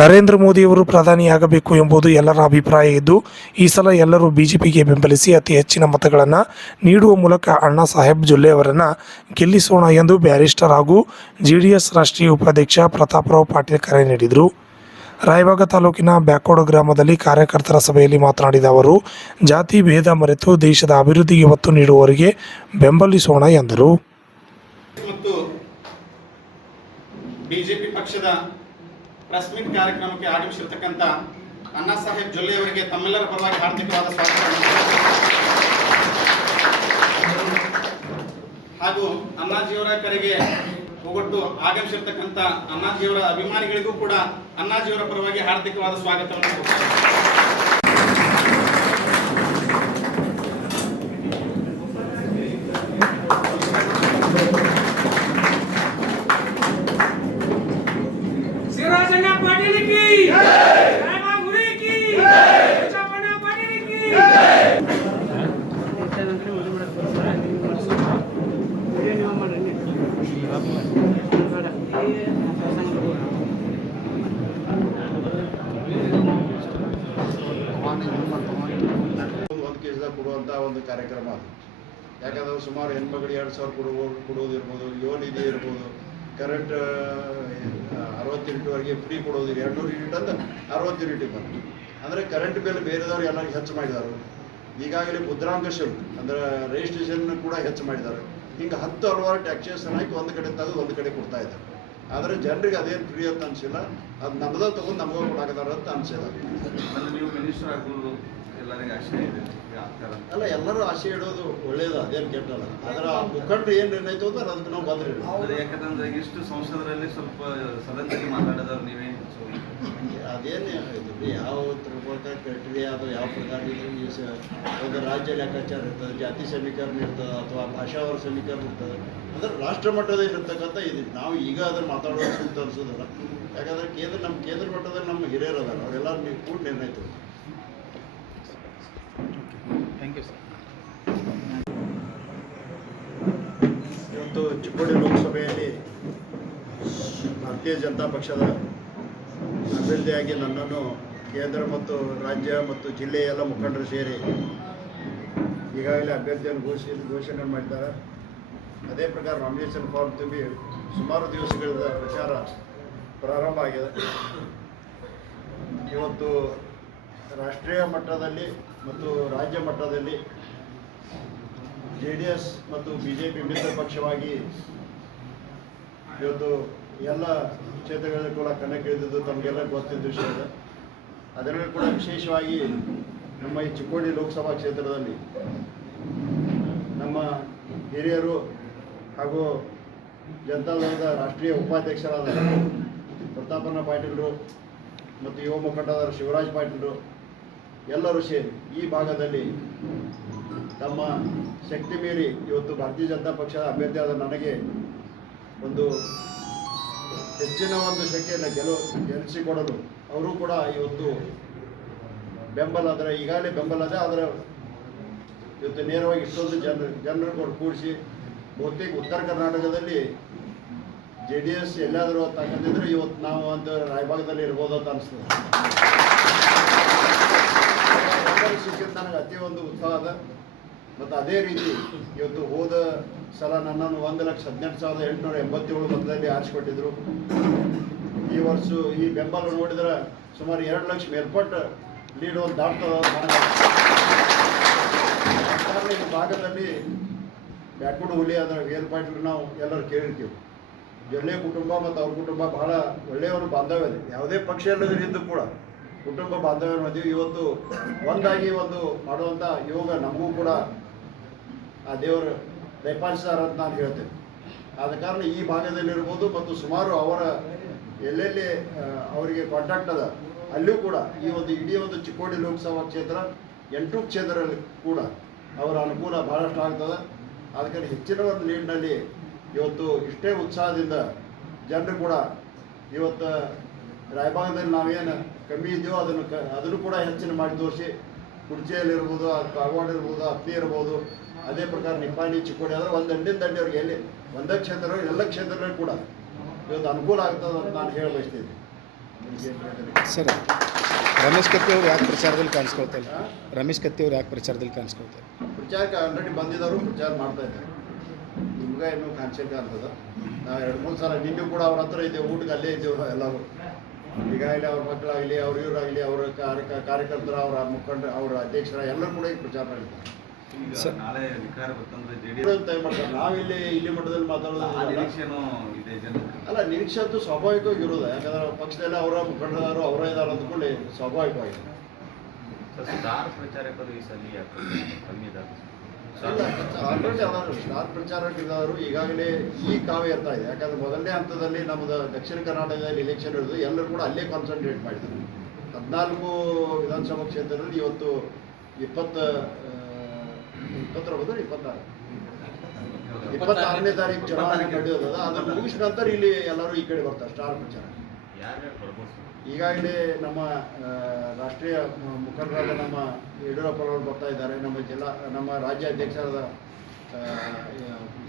ನರೇಂದ್ರ ಮೋದಿಯವರು ಪ್ರಧಾನಿಯಾಗಬೇಕು ಎಂಬುದು ಎಲ್ಲರ ಅಭಿಪ್ರಾಯ ಇದ್ದು, ಈ ಸಲ ಎಲ್ಲರೂ ಬಿಜೆಪಿಗೆ ಬೆಂಬಲಿಸಿ ಅತಿ ಹೆಚ್ಚಿನ ಮತಗಳನ್ನು ನೀಡುವ ಮೂಲಕ ಅಣ್ಣಾ ಸಾಹೇಬ್ ಜೊಲ್ಲೆ ಅವರನ್ನು ಗೆಲ್ಲಿಸೋಣ ಎಂದು ಬ್ಯಾರಿಸ್ಟರ್ ಹಾಗೂ ಜೆಡಿಎಸ್ ರಾಷ್ಟ್ರೀಯ ಉಪಾಧ್ಯಕ್ಷ ಪ್ರತಾಪರಾವ್ ಪಾಟೀಲ್ ಕರೆ ನೀಡಿದರು. ರಾಯಬಾಗ ತಾಲೂಕಿನ ಬ್ಯಾಕೋಡು ಗ್ರಾಮದಲ್ಲಿ ಕಾರ್ಯಕರ್ತರ ಸಭೆಯಲ್ಲಿ ಮಾತನಾಡಿದ ಅವರು, ಜಾತಿ ಭೇದ ಮರೆತು ದೇಶದ ಅಭಿವೃದ್ಧಿಗೆ ಒತ್ತು ನೀಡುವವರಿಗೆ ಬೆಂಬಲಿಸೋಣ ಎಂದರು. ಮತ್ತು ಬಿಜೆಪಿ ಪಕ್ಷದ ಪ್ರೆಸ್ ಮೀಟ್ ಕಾರ್ಯಕ್ರಮಕ್ಕೆ ಆಗಮಿಸಿರ್ತಕ್ಕಂಥ ಅಣ್ಣಾ ಸಾಹೇಬ್ ಜೊಲ್ಲೆ ಅವರಿಗೆ ತಮ್ಮೆಲ್ಲರ ಪರವಾಗಿ ಹಾರ್ದಿಕವಾದ ಸ್ವಾಗತ ಹಾಗೂ ಅಣ್ಣಾಜಿಯವರ ಕರೆಗೆ ಹೋಗೊಟ್ಟು ಆಗಮಿಸಿರ್ತಕ್ಕಂಥ ಅಣ್ಣಾಜಿಯವರ ಅಭಿಮಾನಿಗಳಿಗೂ ಕೂಡ ಅಣ್ಣಾಜಿಯವರ ಪರವಾಗಿ ಹಾರ್ದಿಕವಾದ ಸ್ವಾಗತವನ್ನು ಕೊಡುವಂಥ ಒಂದು ಕಾರ್ಯಕ್ರಮ ಅದು. ಯಾಕಂದ್ರೆ ಸುಮಾರು ಹೆಣ್ಮಕ್ಳಿಗೆ 2,000 ಕೊಡುವುದಿರ್ಬೋದು, ಯುವ ನಿಧಿ ಇರ್ಬೋದು, ಕರೆಂಟ್ 60 ಯೂನಿಟ್ವರೆಗೆ ಫ್ರೀ ಕೊಡೋದು, 200 ಯೂನಿಟ್ ಅಂತ 60 ಯೂನಿಟ್ ಬಂತು. ಅಂದರೆ ಕರೆಂಟ್ ಬಿಲ್ ಬೇರೆದವ್ರು ಎಲ್ಲರಿಗೂ ಹೆಚ್ಚು ಮಾಡಿದ್ದಾರೆ. ಈಗಾಗಲೇ ಮುದ್ರಾಂಕ ಶುಲ್ಕ ಅಂದರೆ ರಿಜಿಸ್ಟ್ರೇಷನ್ ಕೂಡ ಹೆಚ್ಚು ಮಾಡಿದ್ದಾರೆ. ಹಿಂಗೆ 10 ಹಲವಾರು ಟ್ಯಾಕ್ಸೇಷನ್ ಹಾಕಿ ಒಂದು ಕಡೆ ತೆಗೆದು ಒಂದು ಕಡೆ ಕೊಡ್ತಾ ಇದ್ದಾರೆ. ಆದರೆ ಜನರಿಗೆ ಅದೇನು ಫ್ರೀ ಅಂತ ಅನಿಸಿಲ್ಲ, ಅದು ನಮ್ಮದ ತಗೊಂಡು ನಮಗೂ ಕೊಡಾಕದಾರ ಅಂತ ಅನಿಸಿಲ್ಲ. ನೀವು ಮಿನಿಸ್ಟರ್ ಆಗೋದು ಎಲ್ಲರಿಗೂ ಆಸೆ ಇದೆ ಅಲ್ಲ, ಎಲ್ಲರೂ ಆಸೆ ಇಡೋದು ಒಳ್ಳೇದು, ಅದೇನು ಕೆಟ್ಟಲ್ಲ. ಅದರ ಮುಖಂಡರು ಏನು ನಿರ್ಣಯಿತು ಅಂತ ಅದಕ್ಕೆ ನಾವು ಬಂದ್ರಿ. ಯಾಕಂದ್ರೆ ಇಷ್ಟು ಸಂಸದರಲ್ಲಿ ಸ್ವಲ್ಪ ಸದನದಲ್ಲಿ ಮಾತಾಡಿದವ್ರು ನೀವೇ ಅದೇನು ಇದು ಯಾವ ಪ್ರಕಾರ ಕ್ರೈಟೀರಿಯಾ ಅದು ಯಾವ ಪ್ರಕಾರ ಒಂದು ರಾಜ್ಯ ಲೆಕ್ಕಾಚಾರ ಇರ್ತದೆ, ಜಾತಿ ಸಮೀಕರಣ ಇರ್ತದೆ, ಅಥವಾ ಭಾಷಾವಾರ ಸಮೀಕರಣ ಇರ್ತದೆ. ಅಂದ್ರೆ ರಾಷ್ಟ್ರ ಮಟ್ಟದಲ್ಲಿ ಇರ್ತಕ್ಕಂಥ ಇದು ನಾವು ಈಗ ಅದನ್ನು ಮಾತಾಡೋದು ಅಂತ ಅನಿಸೋದಿಲ್ಲ. ಯಾಕಂದ್ರೆ ನಮ್ಮ ಕೇಂದ್ರ ಮಟ್ಟದಲ್ಲಿ ನಮ್ಮ ಹಿರಿಯರು ಅದಲ್ಲ, ಅವರೆಲ್ಲ ನೀವು ಕೂಡ ನಿರ್ಣಯ ತಗೊಂಡು. Thank you sir. ಇವತ್ತು ಚಿಕ್ಕೋಡಿ ಲೋಕಸಭೆಯಲ್ಲಿ ಭಾರತೀಯ ಜನತಾ ಪಕ್ಷದ ಅಭ್ಯರ್ಥಿಯಾಗಿ ನನ್ನನ್ನು ಕೇಂದ್ರ ಮತ್ತು ರಾಜ್ಯ ಮತ್ತು ಜಿಲ್ಲೆಯ ಎಲ್ಲ ಮುಖಂಡರು ಸೇರಿ ಈಗಾಗಲೇ ಅಭ್ಯರ್ಥಿಯನ್ನು ಘೋಷಣೆ ಮಾಡಿದ್ದಾರೆ. ಅದೇ ಪ್ರಕಾರ ನಾಮಿನೇಷನ್ ಫಾರ್ಮ್ ತುಂಬಿ ಸುಮಾರು ದಿವಸಗಳಿಂದ ಪ್ರಚಾರ ಪ್ರಾರಂಭ ಆಗಿದೆ. ಇವತ್ತು ರಾಷ್ಟ್ರೀಯ ಮಟ್ಟದಲ್ಲಿ ಮತ್ತು ರಾಜ್ಯ ಮಟ್ಟದಲ್ಲಿ JDS ಮತ್ತು BJP ಮಿತ್ರ ಪಕ್ಷವಾಗಿ ಇವತ್ತು ಎಲ್ಲ ಕ್ಷೇತ್ರಗಳಲ್ಲಿ ಕೂಡ ಕಣಕ್ಕಿಳಿದಿದ್ದು ತಮಗೆಲ್ಲ ಗೊತ್ತಿದ್ದ ವಿಷಯ ಇದೆ. ಅದರಲ್ಲಿ ಕೂಡ ವಿಶೇಷವಾಗಿ ನಮ್ಮ ಈ ಚಿಕ್ಕೋಡಿ ಲೋಕಸಭಾ ಕ್ಷೇತ್ರದಲ್ಲಿ ನಮ್ಮ ಹಿರಿಯರು ಹಾಗೂ ಜನತಾದಳದ ರಾಷ್ಟ್ರೀಯ ಉಪಾಧ್ಯಕ್ಷರಾದ ಪ್ರತಾಪಣ್ಣ ಪಾಟೀಲರು ಮತ್ತು ಯುವ ಮುಖಂಡರಾದ ಶಿವರಾಜ್ ಪಾಟೀಲರು ಎಲ್ಲರೂ ಸೇರಿ ಈ ಭಾಗದಲ್ಲಿ ತಮ್ಮ ಶಕ್ತಿ ಮೀರಿ ಇವತ್ತು ಭಾರತೀಯ ಜನತಾ ಪಕ್ಷದ ಅಭ್ಯರ್ಥಿಯಾದ ನನಗೆ ಒಂದು ಹೆಚ್ಚಿನ ಒಂದು ಶಕ್ತಿಯನ್ನು ಗೆಲ್ಲಿಸಿಕೊಡಲು ಅವರು ಕೂಡ ಇವತ್ತು ಬೆಂಬಲ, ಅಂದರೆ ಈಗಾಗಲೇ ಬೆಂಬಲ ಇದೆ. ಆದರೆ ಇವತ್ತು ನೇರವಾಗಿ ಇಷ್ಟೊಂದು ಜನರು ಕೂಡಿಸಿ ಬಹುತೇಕ ಉತ್ತರ ಕರ್ನಾಟಕದಲ್ಲಿ JDS ಎಲ್ಲಾದರೂ ತಗೊಂಡಿದ್ರೆ ಇವತ್ತು ನಾವು ಒಂದು ರಾಯಭಾಗದಲ್ಲಿ ಇರ್ಬೋದು ಅಂತ ಅನಿಸ್ತದೆ. ಸಿಕ್ಕಿದ್ದು ನನಗೆ ಅತಿ ಒಂದು ಉತ್ಸಾಹ ಅದ. ಮತ್ತು ಅದೇ ರೀತಿ ಇವತ್ತು ಹೋದ ಸಲ ನನ್ನನ್ನು 1,18,887 ಮತದಲ್ಲಿ ಆರಿಸಿಕೊಟ್ಟಿದ್ರು. ಈ ವರ್ಷ ಈ ಬೆಂಬಲ ನೋಡಿದ್ರೆ ಸುಮಾರು 2 ಲಕ್ಷ ಮೇಲ್ಪಟ್ಟು ಲೀಡ್ ಒಂದು ದಾಟ್ತದ. ಈ ಭಾಗದಲ್ಲಿ ಬ್ಯಾಕ್ವರ್ಡ್ ಹುಲಿ ಅದರ ಪಾಟೀಲ್ ನಾವು ಎಲ್ಲರೂ ಕೇಳಿರ್ತೀವಿ. ಜೊಲ್ಲೆ ಕುಟುಂಬ ಮತ್ತು ಅವ್ರ ಕುಟುಂಬ ಬಹಳ ಒಳ್ಳೆಯವರು, ಬಾಂಧವ್ಯ ಇದೆ. ಯಾವುದೇ ಪಕ್ಷ ಇಲ್ಲದ್ರಿಂದ ಕೂಡ ಕುಟುಂಬ ಬಾಂಧವ್ಯ ಮದುವೆ ಇವತ್ತು ಒಂದಾಗಿ ಒಂದು ಮಾಡುವಂಥ ಯೋಗ ನಮಗೂ ಕೂಡ ಆ ದೇವರು ದಯಪಾಲಿಸಿದಾರ ಅಂತ ನಾನು ಹೇಳ್ತೇನೆ. ಆದ ಕಾರಣ ಈ ಭಾಗದಲ್ಲಿರ್ಬೋದು ಮತ್ತು ಸುಮಾರು ಅವರ ಎಲ್ಲೆಲ್ಲಿ ಅವರಿಗೆ ಕಾಂಟ್ಯಾಕ್ಟ್ ಅದ ಅಲ್ಲಿಯೂ ಕೂಡ ಈ ಒಂದು ಇಡೀ ಒಂದು ಚಿಕ್ಕೋಡಿ ಲೋಕಸಭಾ ಕ್ಷೇತ್ರ 8 ಕ್ಷೇತ್ರದಲ್ಲಿ ಕೂಡ ಅವರ ಅನುಕೂಲ ಭಾಳಷ್ಟು ಆಗ್ತದೆ. ಅದಕ್ಕೆ ಹೆಚ್ಚಿನ ಒಂದು ಲೀಡ್ನಲ್ಲಿ ಇವತ್ತು ಇಷ್ಟೇ ಉತ್ಸಾಹದಿಂದ ಜನರು ಕೂಡ ಇವತ್ತು ರಾಯಭಾಗದಲ್ಲಿ ನಾವೇನು ಕಮ್ಮಿ ಇದೆಯೋ ಅದನ್ನು ಕೂಡ ಹೆಚ್ಚಿನ ಮಾಡಿ ತೋರಿಸಿ, ಕುರ್ಚಿಯಲ್ಲಿರ್ಬೋದು, ಕಾಗವಾಡ ಇರ್ಬೋದು, ಹತ್ತಿ ಇರ್ಬೋದು, ಅದೇ ಪ್ರಕಾರ ನಿಪ್ಪಾಣಿ, ಚಿಕ್ಕೋಡಿ ಆದರೆ ಒಂದು ದಂಡಿನವ್ರಿಗೆ ಎಲ್ಲಿ ಒಂದೇ ಕ್ಷೇತ್ರ ಎಲ್ಲ ಕ್ಷೇತ್ರಗಳು ಕೂಡ ಇವತ್ತು ಅನುಕೂಲ ಆಗ್ತದೆ ಅಂತ ನಾನು ಹೇಳ ಬಯಸ್ತೀನಿ. ಸರ್ ರಮೇಶ್ ಕತ್ತಿ ಅವ್ರು ಯಾಕೆ ಪ್ರಚಾರದಲ್ಲಿ ಕಾಣಿಸ್ಕೊಳ್ತಾರೆ? ರಮೇಶ್ ಕತ್ತಿ ಅವ್ರು ಯಾಕೆ ಪ್ರಚಾರದಲ್ಲಿ ಕಾಣಿಸ್ಕೊಳ್ತಾರೆ? ಪ್ರಚಾರಕ್ಕೆ ಆಲ್ರೆಡಿ ಬಂದಿದ್ದವರು ಪ್ರಚಾರ ಮಾಡ್ತಾ ಇದ್ದಾರೆ. ನಿಮ್ಗೆ ಇನ್ನೂ ಕಾನ್ಸೆಪ್ಟ್ ಅಂತದ. ನಾವು 2-3 ಸಲ ನಿನ್ನೆ ಕೂಡ ಅವ್ರ ಹತ್ರ ಇದ್ದೇವೆ, ಊಟಕ್ಕೆ ಅಲ್ಲೇ ಇದ್ದೇವೆ ಎಲ್ಲರೂ. ಈಗಾಗಲೇ ಅವ್ರ ಮಕ್ಕಳಾಗಲಿ ಅವ್ರ ಇವರಾಗಲಿ ಅವರ ಕಾರ್ಯಕರ್ತರ ಅವರ ಮುಖಂಡ ಅವರ ಅಧ್ಯಕ್ಷರ ಎಲ್ಲರೂ ಕೂಡ ಈಗ ಪ್ರಚಾರ ಮಾಡಿದ್ದಾರೆ. ಈಗ ನಾಳೆ ಅಧಿಕಾರ ಗೊತ್ತಂದ್ರೆ JDS ಮಾಡ್ತಾರೆ. ನಾವಿಲ್ಲಿ ಇಲ್ಲಿ ಮಟ್ಟದಲ್ಲಿ ಮಾತಾಡೋದು ನಿರೀಕ್ಷೆನೂ ಇದೆ ಜನಕ್ಕೆ. ಅಲ್ಲ, ನಿರೀಕ್ಷೆ ಅಂತೂ ಸ್ವಾಭಾವಿಕವಾಗಿ ಇರೋದು. ಯಾಕಂದ್ರೆ ಪಕ್ಷದಲ್ಲಿ ಅವರ ಮುಖಂಡರು ಅವರೇ ಇದ್ದಾರೆ ಅಂದ್ಕೊಳ್ಳಿ ಸ್ವಾಭಾವಿಕವಾಗಿದೆ. ಸ್ಟಾರ್ ಪ್ರಚಾರಕರು ಈ ಸಲ ಕಮ್ಮಿ ಇದ್ದಾರೆ. ಆಲ್ರೆಡಿ ಅದಾರು ಸ್ಟಾರ್ ಪ್ರಚಾರಕರಿದ್ದಾರೆ. ಈಗಾಗಲೇ ಈ ಕಾವ್ಯ ಇರ್ತಾ ಇದೆ. ಯಾಕಂದ್ರೆ ಮೊದಲನೇ ಹಂತದಲ್ಲಿ ನಮ್ಮದು ದಕ್ಷಿಣ ಕರ್ನಾಟಕದಲ್ಲಿ ಇಲೆಕ್ಷನ್ ಇರೋದು, ಎಲ್ಲರೂ ಕೂಡ ಅಲ್ಲೇ ಕಾನ್ಸಂಟ್ರೇಟ್ ಮಾಡಿದ್ದಾರೆ. 14 ವಿಧಾನಸಭಾ ಕ್ಷೇತ್ರದಲ್ಲಿ ಇವತ್ತು 26ನೇ ತಾರೀಕು ಚುನಾವಣೆ ನಡೆಯೋದು. ಅದನ್ನು ಮುಗಿಸಿದ ನಂತರ ಇಲ್ಲಿ ಎಲ್ಲರೂ ಈ ಕಡೆ ಬರ್ತಾರೆ ಸ್ಟಾರ್ ಪ್ರಚಾರ. ಈಗಾಗಲೇ ನಮ್ಮ ರಾಷ್ಟ್ರೀಯ ಮುಖಂಡರಾದ ನಮ್ಮ ಯಡಿಯೂರಪ್ಪರವರು ಬರ್ತಾ ಇದ್ದಾರೆ. ನಮ್ಮ ರಾಜ್ಯ ಅಧ್ಯಕ್ಷರಾದ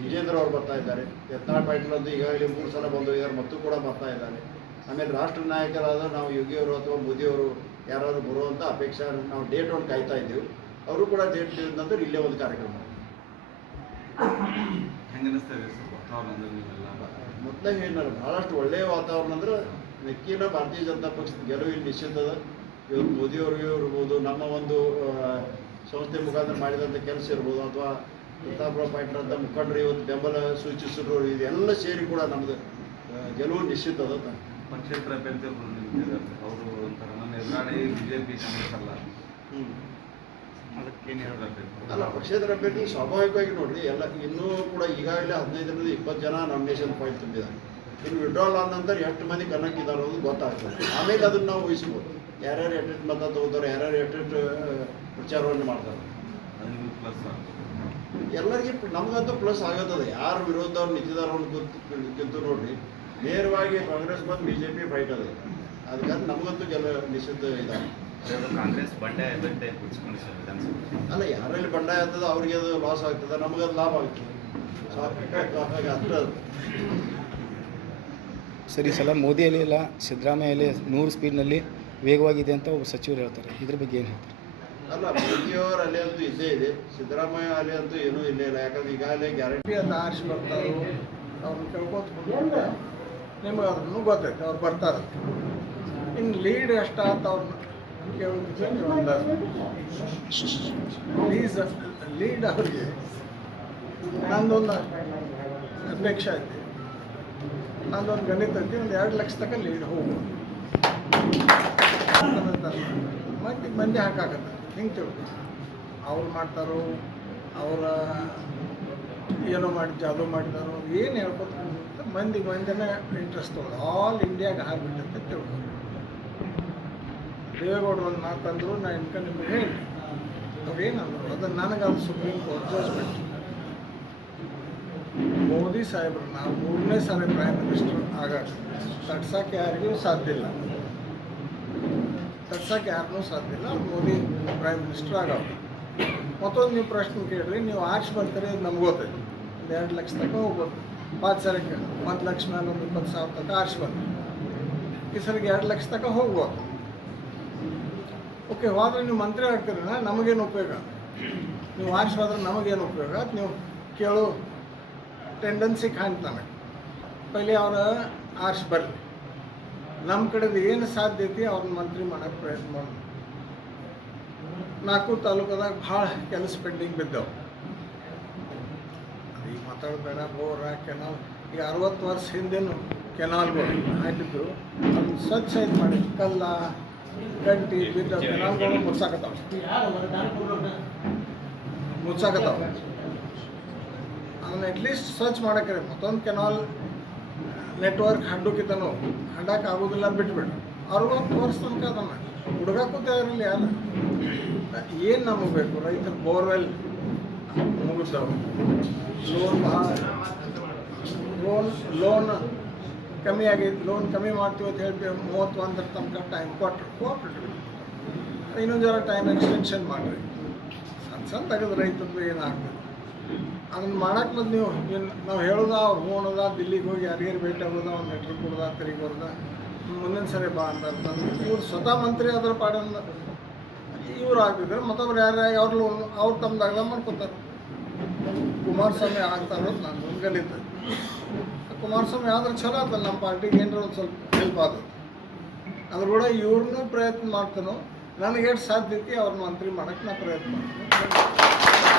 ವಿಜೇಂದ್ರ ಅವರು ಬರ್ತಾ ಇದ್ದಾರೆ. ಯತ್ನಾಳ್ ಪಾಟೀಲ್ ಅಂತೂ ಈಗಾಗಲೇ 3 ಸಲ ಬಂದೋಗಿದ್ದಾರೆ, ಮತ್ತು ಕೂಡ ಬರ್ತಾ ಇದ್ದಾರೆ. ಆಮೇಲೆ ರಾಷ್ಟ್ರ ನಾಯಕರಾದ ನಾವು ಯೋಗಿಯವರು ಅಥವಾ ಮೋದಿಯವರು ಯಾರಾದರೂ ಬರುವಂಥ ಅಪೇಕ್ಷೆ ನಾವು ಡೇಟ್ ಒಂದು ಕಾಯ್ತಾ ಇದ್ದೀವಿ. ಅವರು ಕೂಡ ಡೇಟ್ ನಂತರ ಇಲ್ಲೇ ಒಂದು ಕಾರ್ಯಕ್ರಮ. ಹೆಂಗನಿಸ್ತದೆ ಸರ್ ವಾತಾವರಣ? ಮೊದಲೇ ಹೇಳಿದ್ರು ಭಾಳಷ್ಟು ಒಳ್ಳೆಯ ವಾತಾವರಣ. ಅಂದ್ರೆ ಮೆಕ್ಕಿನ ಭಾರತೀಯ ಜನತಾ ಪಕ್ಷದ ಗೆಲುವು ಇಲ್ಲಿ ನಿಶ್ಚಿತದ. ಇವತ್ತು ಮೋದಿಯವ್ರಿಗೆ ಇರ್ಬೋದು, ನಮ್ಮ ಒಂದು ಸಂಸ್ಥೆ ಮುಖಾಂತರ ಮಾಡಿದಂಥ ಕೆಲಸ ಇರ್ಬೋದು, ಅಥವಾ ಪ್ರತಾಪರಾವ್ ಪಾಟೀಲ್ ಅಂತ ಮುಖಂಡರು ಇವತ್ತು ಬೆಂಬಲ ಸೂಚಿಸಿದ್ರು, ಇದೆಲ್ಲ ಸೇರಿ ಕೂಡ ನಮ್ಮದು ಗೆಲುವು ನಿಶ್ಚಿತದ. ಪಕ್ಷೇತರ ಅಭ್ಯರ್ಥಿ ಅವರು ಒಂಥರ ನನ್ನ ಎದುರಾಳಿ BJP ಕಾಂಗ್ರೆಸ್ ಅಲ್ಲ, ಅದಕ್ಕೇನು ಹೇಳಬೇಕು? ಅಲ್ಲ, ಪಕ್ಷೇತರ ಅಭ್ಯರ್ಥಿ ಸ್ವಾಭಾವಿಕವಾಗಿ ನೋಡ್ರಿ, ಎಲ್ಲ ಇನ್ನೂ ಕೂಡ ಈಗಾಗಲೇ 15ರಿಂದ 20 ಜನ ನಾಮಿನೇಷನ್ ಪಾಯಿಂಟ್ ತುಂಬಿದ್ದಾರೆ. ಇನ್ನು ವಿಡ್ರಾಲ್ ಆದ ನಂತರ ಎಷ್ಟು ಮಂದಿ ಕನ್ನಕ್ಕಿದ್ದಾರೆ ಅನ್ನೋದು ಗೊತ್ತಾಗ್ತದೆ. ಆಮೇಲೆ ಅದನ್ನು ನಾವು ಊಹಿಸ್ಬೋದು, ಯಾರ್ಯಾರು ಎಟ್ಟೆಟ್ಟು ಮತ ತಗೋತಾರೆ, ಯಾರ್ಯಾರು ಎಟ್ಟೆಟ್ಟು ಪ್ರಚಾರವನ್ನು ಮಾಡ್ತಾರೆ. ಪ್ಲಸ್ ಎಲ್ಲರಿಗೆ ನಮಗಂತೂ ಪ್ಲಸ್ ಆಗತ್ತದೆ. ಯಾರು ವಿರೋಧವ್ರು ನಿಂತಿದ್ದಾರೆ ಅನ್ನೋದಕ್ಕಿಂತ ನೋಡ್ರಿ, ನೇರವಾಗಿ ಕಾಂಗ್ರೆಸ್ ಬಂದು BJP ಫೈಟ್ ಅದ. ಅದಕ್ಕಾಗಿ ನಮಗಂತೂ ನಿಶ್ಚಿತ ಇದ್ದಾರೆ. ಕಾಂಗ್ರೆಸ್ ಬಂಡಾಯ ಅಭ್ಯರ್ಥಿ ಕುಳಿಸ್ಕೊಂಡು ಸರ್ ವಿಧಾನಸಭೆ. ಅಲ್ಲ, ಯಾರಲ್ಲಿ ಬಂಡಾಯ ಆಗ್ತದೆ ಅವ್ರಿಗೆ ಅದು ಲಾಸ್ ಆಗ್ತದೆ, ನಮಗದು ಲಾಭ ಆಗ್ತದೆ. ಅಷ್ಟೇ. ಸರಿ, ಸಲ ಮೋದಿ ಅಲೆ ಇಲ್ಲ, ಸಿದ್ದರಾಮಯ್ಯ ಅಲೆ 100 ಸ್ಪೀಡ್ನಲ್ಲಿ ವೇಗವಾಗಿದೆ ಅಂತ ಒಬ್ಬ ಸಚಿವರು ಹೇಳ್ತಾರೆ. ಇದ್ರ ಬಗ್ಗೆ ಏನು ಹೇಳ್ತಾರೆ? ಅಲ್ಲ, ಮೋದಿಯವರ ಅಲೆ ಅಂತೂ ಇದ್ದೇ ಇದೆ, ಸಿದ್ದರಾಮಯ್ಯ ಅಲೆ ಅಂತೂ ಏನೂ ಇಲ್ಲೇ ಇಲ್ಲ. ಯಾಕಂದ್ರೆ ಈಗಾಗಲೇ ಗ್ಯಾರಂಟಿ ಅಂತ ಆರಿಸಿ ಬರ್ತಾರೋ ಅವ್ರನ್ನ ಕೇಳ್ಕೊತ ನಿಮ್ಗೆ ಅದನ್ನು ಗೊತ್ತೈತೆ, ಅವ್ರು ಬರ್ತಾರೆ. ಇನ್ನು ಲೀಡ್ ಎಷ್ಟಾತ ಅವ್ರನ್ನ ಕೇಳೋದಕ್ಕೆ ನೀವು ಅಂದಾಜು ಲೀಡ್ ಅವ್ರಿಗೆ ನಂದೊಂದು ಅಪೇಕ್ಷೆ ಐತಿ, ನಂದೊಂದು ಗಣಿತ ಐತಿ, ಒಂದು 2 ಲಕ್ಷ ತನಕ ಲೀಡ್ ಹೋಗ್ಬೋದು. ಮತ್ತೆ ಮಂದಿ ಹಾಕಾಕತ್ತ ಹಿಂಗೆ ತಿಳ್ಕೊ. ಅವ್ರು ಮಾಡ್ತಾರೋ, ಅವರ ಏನೋ ಮಾಡಿ ಜಾದು ಮಾಡಿದಾರೋ, ಏನು ಹೇಳ್ಕೊತ ಮಂದಿನೇ ಇಂಟ್ರೆಸ್ಟ್ ತೊಗೊಳ್ಳೋದು. ಆಲ್ ಇಂಡಿಯಾಗೆ ಆಗ್ಬಿಟ್ಟಂತೆ ತಿಳ್ಕೊ. ದೇವೇಗೌಡರು ಒಂದು ಮಾತಂದ್ರು, ನಾ ಇನ್ಕ ನಿಮಗೆ ಹೇಳಿ ಅವ್ರು ಏನಂದ್ರು, ಅದನ್ನು ನನಗದು ಸುಪ್ರೀಂ ಕೋರ್ಟ್ ಜಜ್ಮೆಂಟ್. ಮೋದಿ ಸಾಹೇಬ್ರು ನಾವು 3ನೇ ಸಾರಿ ಪ್ರೈಮ್ ಮಿನಿಸ್ಟರ್ ಆಗಾಗ ತಡ್ಸೋಕ್ಕೆ ಯಾರಿಗೂ ಸಾಧ್ಯ ಇಲ್ಲ, ಮೋದಿ ಪ್ರೈಮ್ ಮಿನಿಸ್ಟರ್ ಆಗವ್ರು. ಮತ್ತೊಂದು ನೀವು ಪ್ರಶ್ನೆ ಕೇಳ್ರಿ, ನೀವು ಆರ್ಟ್ಸ್ ಬರ್ತೀರಿ, ನಮ್ಗೆ ಗೊತ್ತೈತಿ. 2 ಲಕ್ಷ ತನಕ ಹೋಗ್ಬೋದು. 5 ಸರಕ್ಕೆ 1 ಲಕ್ಷ ಮೇಲೆ ಒಂದು 20,000 ತನಕ ಆರ್ಟ್ಸ್ ಬಂತು. ಈ ಸರಿಗೆ 2 ಲಕ್ಷ ತನಕ ಹೋಗ್ಬೋದು. ಓಕೆ, ಹೋದ್ರೆ ನೀವು ಮಂತ್ರಿ ಆಗ್ತೀರಲ್ಲ, ನಮಗೇನು ಉಪಯೋಗ? ನೀವು ಆರ್ಟ್ಸ್ ಹೋದ್ರೆ ನಮಗೇನು ಉಪಯೋಗ? ನೀವು ಕೇಳೋ ಟೆಂಡೆನ್ಸಿ ಕಾಣ್ತಾನೆ. ಪೈಲೆ ಅವ್ರ ಆರ್ಟ್ಸ್ ಬರಲಿ, ನಮ್ಮ ಕಡೆದು ಏನು ಸಾಧ್ಯತೆ ಅವ್ರನ್ನ ಮಂತ್ರಿ ಮಾಡೋಕ್ಕೆ ಪ್ರಯತ್ನ ಮಾಡಿ. 4 ತಾಲೂಕದಾಗ ಭಾಳ ಕೆಲಸ ಪೆಂಡಿಂಗ್ ಬಿದ್ದವು. ಈಗ ಮಾತಾಡಬೇಡ, ಬೋರ ಕೆನಾಲ್, ಈಗ 60 ವರ್ಷ ಹಿಂದೇನು ಕೆನಾಲ್ಗಳು ಹಾಕಿದ್ದು, ಅದನ್ನು ಸ್ವಚ್ಛ ಇದು ಮಾಡಿ ಕಲ್ಲ ಗಂಟಿ ಬಿದ್ದ ಕೆನಾಲ್ಗಳು ಮುಚ್ಚಾಕತ್ತಾವ. ಅದನ್ನು ಅಟ್ಲೀಸ್ಟ್ ಸ್ವಚ್ಛ ಮಾಡೋಕ್ಕೆ ಮತ್ತೊಂದು ಕೆನಾಲ್ ನೆಟ್ವರ್ಕ್ ಹಡ್ಡಕ್ಕಿತನೋ ಹಡ್ಡಕ್ಕೆ ಆಗೋದಿಲ್ಲ ಬಿಟ್ಬಿಟ್ಟು 60 ವರ್ಷ ತನಕ ಅದನ್ನು ಹುಡುಗಾಕೂ ತಯಾರಿಲ್ಲ ಯಾರು. ಏನು ನಮಗೆ ಬೇಕು? ರೈತರು ಬೋರ್ವೆಲ್ ಮುಗಿಸ್ತಾವೆ, ಲೋನ್ ಕಮ್ಮಿ ಆಗೈತೆ, ಲೋನ್ ಕಮ್ಮಿ ಮಾಡ್ತೀವಿ ಅಂತ ಹೇಳ್ತೀವಿ. 31 ತನಕ ಟೈಮ್ ಕೊಟ್ಟರು ಇನ್ನೊಂದು ಜರ ಟೈಮ್ ಎಕ್ಸ್ಟೆನ್ಷನ್ ಮಾಡಿರಿ. ಸಣ್ಣ ತೆಗೆದು ರೈತರದ್ದು ಏನಾಗ್ತದೆ ಅದನ್ನು ಮಾಡಕ್ಕೆ ಬಂದು ನೀವು ನಾವು ಹೇಳೋದ ಅವ್ರು ಹೋಗೋದ ದಿಲ್ಲಿಗೆ ಹೋಗಿ ಯಾರಿಗಾರು ಭೇಟಿ ಆಗೋದ, ಒಂದು ಲೆಟ್ರ್ ಕೊಡೋದ, ತಿರುಗಿ ಬರೋದ, ಮುಂದಿನ ಸರಿ ಬಾ ಅಂತ ಇವ್ರು ಸ್ವತಃ ಮಂತ್ರಿ ಅದರ ಪಾಡಿನ ಇವ್ರು ಆಗ್ತಿದ್ರೆ ಮತ್ತೊಬ್ರು ಯಾರು ಅವ್ರು ತಮ್ಮದಾಗ ಮಾಡ್ಕೊತಾರೆ. ಕುಮಾರಸ್ವಾಮಿ ಆಗ್ತಾ ಇರೋದು ನಾನು ಮುಂದ್ಗಲಿದ್ದ ಕುಮಾರಸ್ವಾಮಿ ಆದ್ರೆ ಚಲೋ ಆತಲ್ಲ, ನಮ್ಮ ಪಾರ್ಟಿಗೆ ಏನಾರ ಒಂದು ಸ್ವಲ್ಪ ಹೆಲ್ಪ್ ಆಗ್ತದೆ. ಅದ್ರ ಕೂಡ ಇವ್ರನ್ನೂ ಪ್ರಯತ್ನ ಮಾಡ್ತಾನೋ, ನನಗೆ ಎಷ್ಟು ಸಾಧ್ಯತೆ ಅವ್ರನ್ನ ಮಂತ್ರಿ ಮಾಡೋಕ್ಕೆ ನಾ ಪ್ರಯತ್ನ ಮಾಡ್ತೀನಿ.